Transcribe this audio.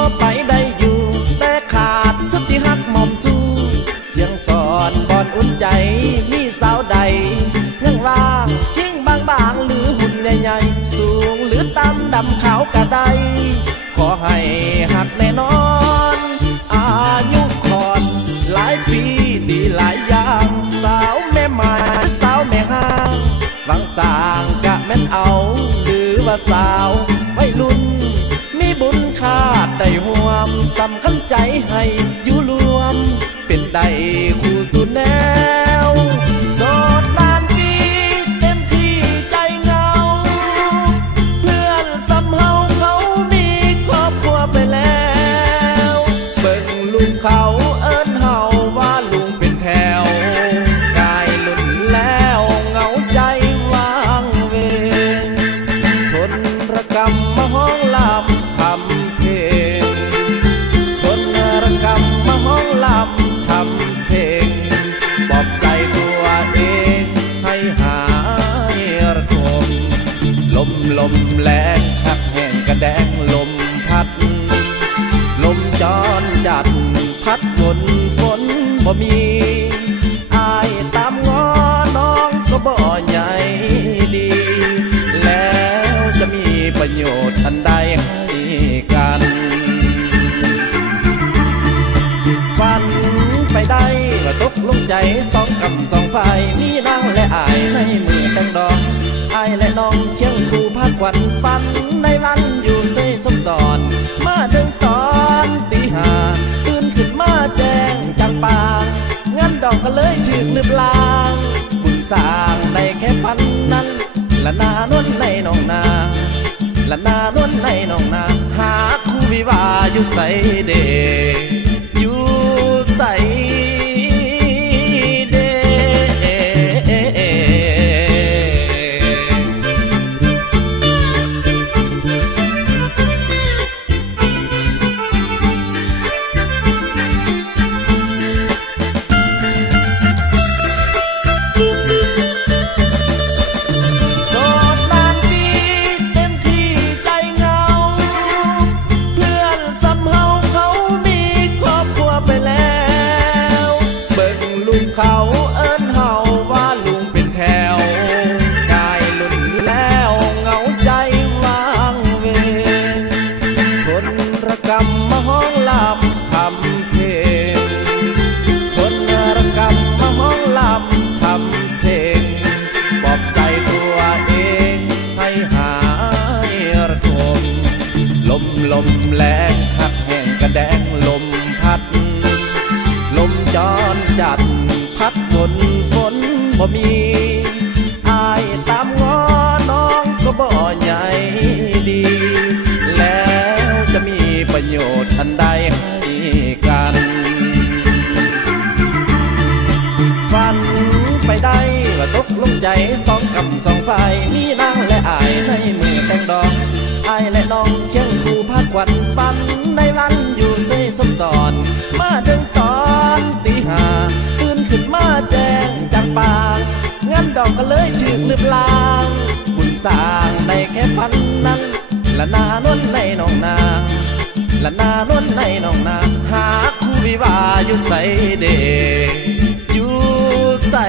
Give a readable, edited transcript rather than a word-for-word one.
อไปได้อยู่แต่ขาดสุดที่หักหม่อมสู้เพียงสอนบอนอุ่นใจมีสาวใดยังว่างทิ้งบางหรือหุ่นใหญ่ๆสูงหรือต่ำดำขาวกะได้ขอให้หักแน่นอนอายุคอนหลายปีดีหลายอย่างสาวแม่มาสาวแม่ห้างบางสางกะแม่นเอาหรือว่าสาวไม่รุ่นมีบุญคาดได้ห่วมสำคัญใจให้อยู่รวมเป็นได้คู่สุดแนวโสดนานปีเต็มที่ใจเงาเพื่อนสำเฮาเขามีครอบครัวไปแล้วเบิ่งลุงเขาเอิ้นเฮาว่าลุงเป็นแถวกายหลุดแล้วเหงาใจว่างเวงคนระกำมาห้องลำทำเพลงคนระกำมาห้องลำทำเพลงปลอบใจตัวเองให้หายระทมลมแรงหักแห้งกระแดงลมพัดลมจรจัดพัดฝนบ่มีอายตามง้อน้องก็บ่ใหญ่ดีแล้วจะมีประโยชน์อันใดให้กันฝันไปได้ว่าตกลงใจสองกำสองฝ่ายมีนางและอายในมือแต่งดอกอายและน้องเคียงคู่พักควันฝันในวันอยู่เซ่สมสอนมาถึงตอนตีห้าตื่นขึ้นมาแจ้งจังปางงั้นดอกก็เลยถึงลืมลางบุญสร้างในแค่ฝันนั้นละนานวลในน้องนาละนานวลในน้องนาหาคู่วิวาอยู่ใส่เดอยู่ใส่เดโสดนานปีเต็มที่ใจเงาเพื่อนสำเฮาเขามีครอบครัวไปแล้วเบิ่งลุงเขาเอิ้นเฮาว่าลุงเป็นแถวกายหลุดแล้วเหงาใจว่างเวงคนระกำมาห้องลำทำเพลงคนระกำมาห้องลำทำเพลงปลอบใจตัวเองให้หายระทมลมแรงหักแห้งกระแดงลมพัดลมจรจัดพัดฝนบ่มีอายตามง้อน้องก็บ่ใหญ่ดีแล้วจะมีประโยชน์อันใดให้กันฝันไปได้ว่าตกลงใจสองกำสองฝ่ายมีนางและอายในมือแต่งดอกอายและน้องเคียงคู่พักควันฝันในวันอยู่เซ่สมสอนมาถึงตอนตีห้าตื่นขึ้นมาแจ้งจังปางงั้นดอกก็เลยถึงลืมลางบุญสร้างในแค่ฝันนั้นละนานวลในน้องนาละนานวลในน้องนาหาคู่วิวาอยู่ใส่เดอยู่ใส่